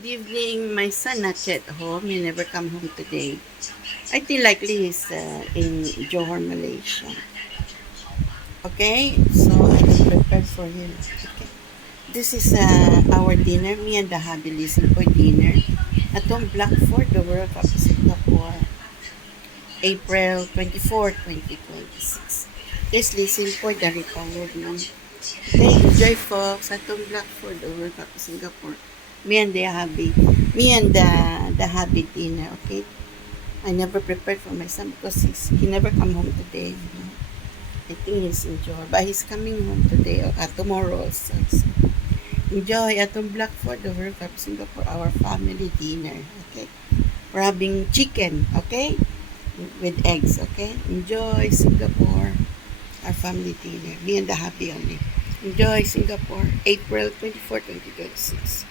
Good evening. My son not yet home. He never come home today. I think likely he's in Johor, Malaysia. Okay, so I will prepare for him. Okay. This is our dinner. Me and the hubby listen for dinner. Atong Blackford, the World Cup Singapore, April 24, 2026. Please listen for the retired man. Okay, enjoy folks. Atong Blackford, the World Cup Singapore. Me and the hubby. Me and the hubby dinner, okay? I never prepared for my son because he never come home today. You know? I think he's in Johor, but he's coming home today or tomorrow also. So enjoy atong Blackford, the World Cup Singapore, our family dinner. Okay, we're having chicken. Okay, with eggs. Okay, enjoy Singapore, our family dinner. Me and the happy only. Enjoy Singapore, April 24, 2026.